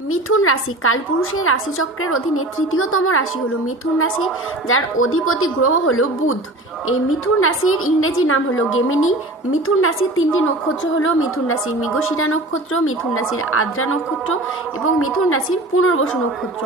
মিথুন রাশি কালপুরুষের রাশিচক্রের অধীনে তৃতীয়তম রাশি হলো মিথুন রাশি, যার অধিপতি গ্রহ হলো বুধ। এই মিথুন রাশির ইংরেজি নাম হলো গেমিনি। মিথুন রাশির তিনটি নক্ষত্র হলো মিথুন রাশির মৃগশিরা নক্ষত্র, মিথুন রাশির আদ্রা নক্ষত্র এবং মিথুন রাশির পুনর্বসু নক্ষত্র।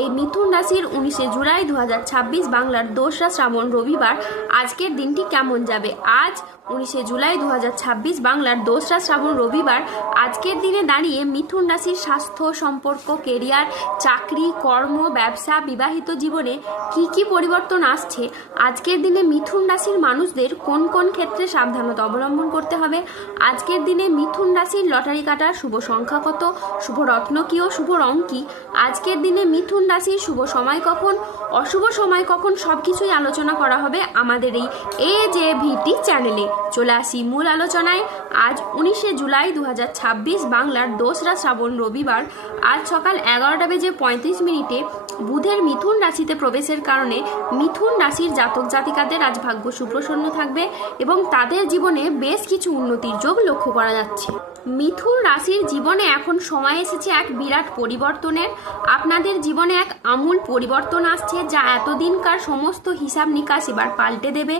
এই মিথুন রাশির 19শে জুলাই 2026 বাংলার 2রা শ্রাবণ রবিবার আজকের দিনটি কেমন যাবে? আজ 19শে জুলাই 2026 বাংলার 2রা শ্রাবণ রবিবার আজকের দিনে দাঁড়িয়ে মিথুন রাশির স্বাস্থ্য, সম্পর্ক, কেরিয়ার, চাকরি, কর্ম, ব্যবসা, বিবাহিত জীবনে কি কি পরিবর্তন আসছে, আজকের দিনে মিথুন রাশির মানুষদের কোন কোন ক্ষেত্রে সাবধানতা অবলম্বন করতে হবে, আজকের দিনে মিথুন রাশির লটারি কাটার শুভ সংখ্যা কত, শুভ রত্ন কি ও শুভ রং কি, আজকের দিনে মিথুন রাশির শুভ সময় কখন, অশুভ সময় কখন, সবকিছুই আলোচনা করা হবে আমাদের এই AJVT চ্যানেলে। চলে আসি মূল আলোচনায়। আজ 19শে জুলাই 2026 বাংলার 2রা শ্রাবণ রবিবার আজ সকাল 11:35 বুধের মিথুন রাশিতে প্রবেশের কারণে মিথুন রাশির জাতক জাতিকাদের আজ ভাগ্য সুপ্রসন্ন থাকবে এবং তাদের জীবনে বেশ কিছু উন্নতির যোগ লক্ষ্য করা যাচ্ছে। মিথুন রাশির জীবনে এখন সময় এসেছে এক বিরাট পরিবর্তনের। আপনাদের জীবনে এক আমূল পরিবর্তন আসছে, যা এতদিনকার সমস্ত হিসাব নিকাশ এবার পাল্টে দেবে।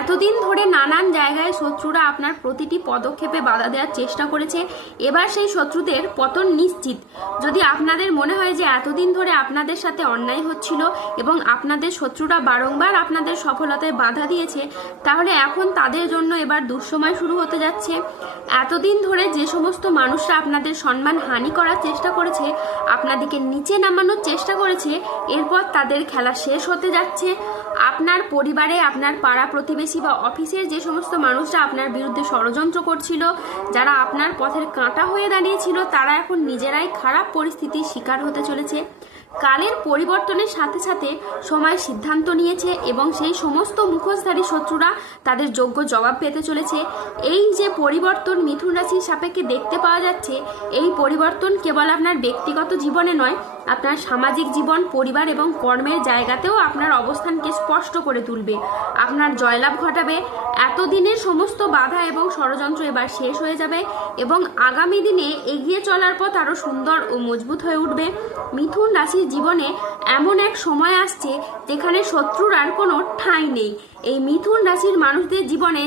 এতদিন ধরে নানান জায়গায় শত্রুরা আপনার প্রতিটি পদক্ষেপে বাধা দেওয়ার চেষ্টা করেছে, এবার সেই শত্রুদের পতন নিশ্চিত। যদি আপনাদের মনে হয় যে এতদিন ধরে আপনাদের সাথে অন্যায় হচ্ছিল এবং আপনাদের শত্রুরা বারংবার আপনাদের সফলতায় বাধা দিয়েছে, তাহলে এখন তাদের জন্য এবার দুঃসময় শুরু হতে যাচ্ছে। এতদিন ধরে যে সমস্ত মানুষরা আপনাদের সম্মান হানি করার চেষ্টা করেছে, আপনাদেরকে নিচে নামানোর চেষ্টা করেছে, এরপর তাদের খেলা শেষ হতে যাচ্ছে। আপনার পরিবারে, আপনার পাড়া প্রতিবেশী বা অফিসের যে সমস্ত মানুষরা আপনার বিরুদ্ধে ষড়যন্ত্র করছিল, যারা আপনার পথের কাঁটা হয়ে দাঁড়িয়েছিল, তারা এখন নিজেরাই খারাপ পরিস্থিতির শিকার হতে চলেছে। কালের পরিবর্তনের সাথে সাথে সময় সিদ্ধান্ত নিয়েছে এবং সেই সমস্ত মুখোশধারী শত্রুরা তাদের যোগ্য জবাব পেতে চলেছে। এই যে পরিবর্তন মিথুন রাশির সাপেক্ষে দেখতে পাওয়া যাচ্ছে, এই পরিবর্তন কেবল আপনার ব্যক্তিগত জীবনে নয়, আপনার সামাজিক জীবন, পরিবার এবং কর্মের জায়গাতেও আপনার অবস্থানকে স্পষ্ট করে তুলবে, আপনার জয়লাভ ঘটাবে। এতদিনের সমস্ত বাধা এবং ষড়যন্ত্র এবার শেষ হয়ে যাবে এবং আগামী দিনে এগিয়ে চলার পথ আরও সুন্দর ও মজবুত হয়ে উঠবে। মিথুন রাশির জীবনে এমন এক সময় আসছে যেখানে শত্রুর আর কোনো ঠাঁই নেই। এই মিথুন রাশির মানুষদের জীবনে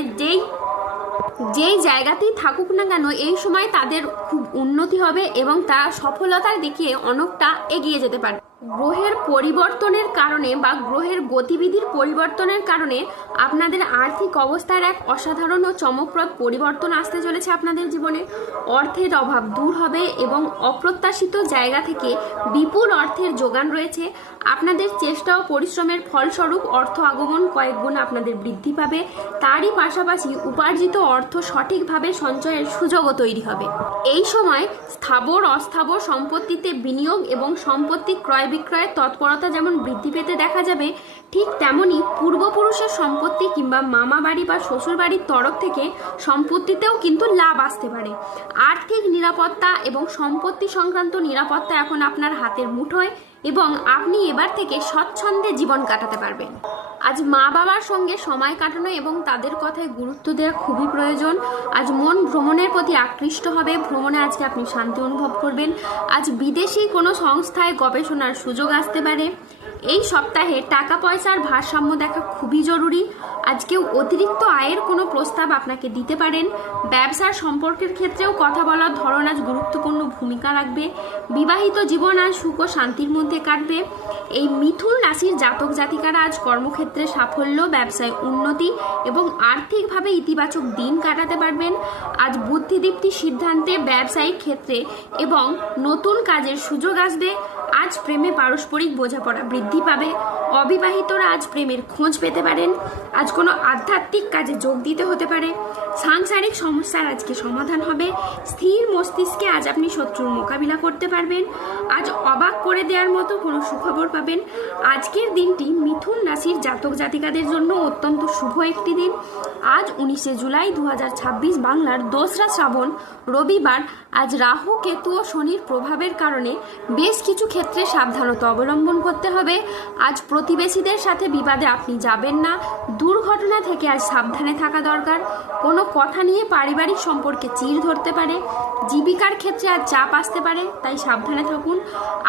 যেই জায়গাতেই থাকুক না কেন, এই সময় তাদের খুব উন্নতি হবে এবং তারা সফলতার দিকে অনেকটা এগিয়ে যেতে পারে। গ্রহের পরিবর্তনের কারণে বা গ্রহের গতিবিধির পরিবর্তনের কারণে আপনাদের আর্থিক অবস্থার এক অসাধারণ ও চমকপ্রদ পরিবর্তন আসতে চলেছে আপনাদের জীবনে। অর্থের অভাব দূর হবে এবং অপ্রত্যাশিত জায়গা থেকে বিপুল অর্থের যোগান রয়েছে। আপনাদের চেষ্টা ও পরিশ্রমের ফলস্বরূপ অর্থ আগমন কয়েক গুণ আপনাদের বৃদ্ধি পাবে। তারই পাশাপাশি উপার্জিত অর্থ সঠিকভাবে সঞ্চয়ের সুযোগও তৈরি হবে। এই সময় স্থাবর অস্থাবর সম্পত্তিতে বিনিয়োগ এবং সম্পত্তি ক্রয় বিক্রয়ের তৎপরতা যেমন বৃদ্ধি পেতে দেখা যাবে, ঠিক তেমনি পূর্বপুরুষের সম্পত্তি কিংবা মামা বাড়ি বা শ্বশুর বাড়ির তরফ থেকে সম্পত্তিতেও কিন্তু লাভ আসতে পারে। আর্থিক নিরাপত্তা এবং সম্পত্তি সংক্রান্ত নিরাপত্তা এখন আপনার হাতের মুঠোয় এবং আপনি এবার থেকে স্বচ্ছন্দে জীবন কাটাতে পারবেন। আজ মা বাবার সঙ্গে সময় কাটানো এবং তাদের কথায় গুরুত্ব দেওয়া খুবই প্রয়োজন। আজ মন ভ্রমণের প্রতি আকৃষ্ট হবে, ভ্রমণে আজকে আপনি শান্তি অনুভব করবেন। আজ বিদেশি কোনো সংস্থায় গবেষণার সুযোগ আসতে পারে। এই সপ্তাহে টাকা পয়সার ভারসাম্য দেখা খুবই জরুরি। আজ কেউ অতিরিক্ত আয়ের কোনো প্রস্তাব আপনাকে দিতে পারেন। ব্যবসার সম্পর্কের ক্ষেত্রেও কথা বলার ধরন আজ গুরুত্বপূর্ণ ভূমিকা রাখবে। বিবাহিত জীবন আজ সুখ ও শান্তির মধ্যে কাটবে। এই মিথুন রাশির জাতক জাতিকারা আজ কর্মক্ষেত্রে সাফল্য, ব্যবসায় উন্নতি এবং আর্থিকভাবে ইতিবাচক দিন কাটাতে পারবেন। আজ বুদ্ধিদীপ্তি সিদ্ধান্তে ব্যবসায়িক ক্ষেত্রে এবং নতুন কাজের সুযোগ আসবে। আজ প্রেমে পারস্পরিক বোঝাপড়া বৃদ্ধি পাবে। অবিবাহিতরা আজ প্রেমের খোঁজ পেতে পারেন। আজ কোনো আধ্যাত্মিক কাজে যোগ দিতে হতে পারে। সাংসারিক সমস্যার আজকে সমাধান হবে। স্থির মস্তিষ্কে আজ আপনি শত্রুর মোকাবিলা করতে পারবেন। আজ অবাক করে দেওয়ার মতো কোনো সুখবর পাবেন। আজকের দিনটি মিথুন রাশির জাতক জাতিকাদের জন্য অত্যন্ত শুভ একটি দিন। আজ 19শে জুলাই 2026 বাংলার 2রা শ্রাবণ রবিবার আজ রাহু, কেতু ও শনির প্রভাবের কারণে বেশ কিছু ক্ষেত্রে সাবধানতা অবলম্বন করতে হবে। আজ প্রতিবেশীদের সাথে বিবাদে আপনি যাবেন না। দুর্ঘটনা থেকে আজ সাবধানে থাকা দরকার। কোনো কথা নিয়ে পারিবারিক সম্পর্কে চিড় ধরতে পারে। জীবিকার ক্ষেত্রে আজ চাপ আসতে পারে, তাই সাবধানে থাকুন।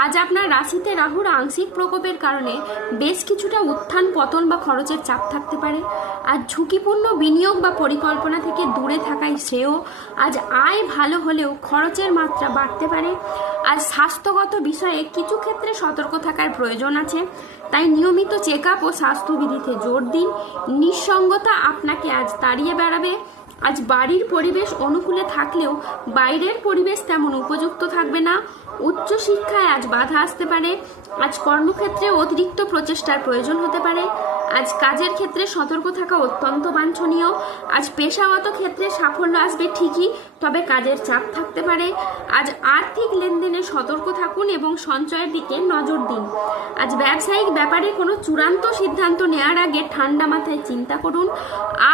আজ আপনার রাশিতে রাহুর আংশিক প্রকোপের কারণে বেশ কিছুটা উত্থান পতন বা খরচের চাপ থাকতে পারে। আজ ঝুঁকিপূর্ণ বিনিয়োগ বা পরিকল্পনা থেকে দূরে থাকাই শ্রেয়। আজ আয় ভালো হলেও খরচের মাত্রা বাড়তে পারে। আজ স্বাস্থ্যগত বিষয়ে কিছু ক্ষেত্রে সতর্ক থাকার প্রয়োজন আছে, তাই নিয়মিত চেক আপ ও স্বাস্থ্যবিধিতে জোর দিন। নিঃসঙ্গতা আপনাকে আজ তাড়িয়ে বেড়াবে। আজ বাড়ির পরিবেশ অনুকূলে থাকলেও বাইরের পরিবেশ তেমন উপযুক্ত থাকবে না। উচ্চশিক্ষায় আজ বাধা আসতে পারে। আজ কর্মক্ষেত্রে অতিরিক্ত প্রচেষ্টার প্রয়োজন হতে পারে। আজ কাজের ক্ষেত্রে সতর্ক থাকা অত্যন্ত বাঞ্ছনীয়। আজ পেশাগত ক্ষেত্রে সাফল্য আসবে ঠিকই, তবে কাজের চাপ থাকতে পারে। আজ আর্থিক লেনদেনে সতর্ক থাকুন এবং সঞ্চয়ের দিকে নজর দিন। আজ ব্যবসায়িক ব্যাপারে কোনো চূড়ান্ত সিদ্ধান্ত নেওয়ার আগে ঠান্ডা মাথায় চিন্তা করুন।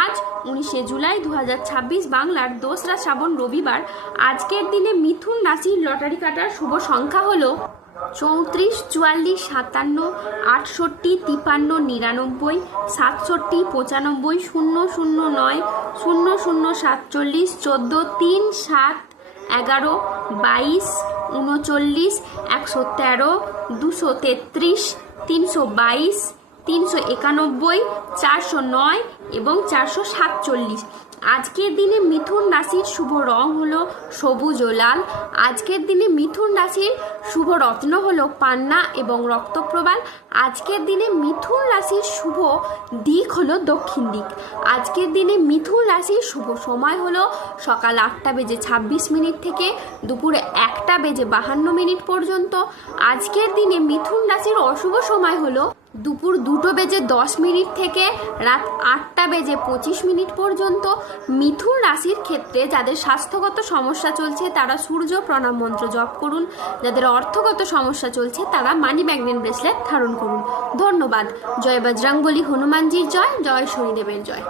আজ 19শে জুলাই 2026 বাংলার 2রা শ্রাবণ রবিবার। আজকের দিনে মিথুন রাশির লটারি কাটার শুভ সংখ্যা হলো 34, 44, 57, 68, 53, 99, 67, 95, 009, 00, 47, 14, 3, 7, 11, 22, 39, 113, 233, 322, 391, 409 এবং 447। আজকের দিনে মিথুন রাশির শুভ রং হলো সবুজ ও লাল। আজকের দিনে মিথুন রাশির শুভ রত্ন হলো পান্না এবং রক্তপ্রবাল। আজকের দিনে মিথুন রাশির শুভ দিক হলো দক্ষিণ দিক। আজকের দিনে মিথুন রাশির শুভ সময় হলো সকাল 8:26 থেকে দুপুরে 1:52 পর্যন্ত। আজকের দিনে মিথুন রাশির অশুভ সময় হলো দুপুর 2:10 থেকে রাত 8:25 পর্যন্ত। মিথুন রাশির ক্ষেত্রে যাদের স্বাস্থ্যগত সমস্যা চলছে তারা সূর্য প্রণাম মন্ত্র জপ করুন। যাদের অর্থগত সমস্যা চলছে তারা মানি ম্যাগনেট ব্রেসলেট ধারণ করুন। ধন্যবাদ। জয় বজরংবলী, হনুমানজির জয়, জয় শনিদেবের জয়।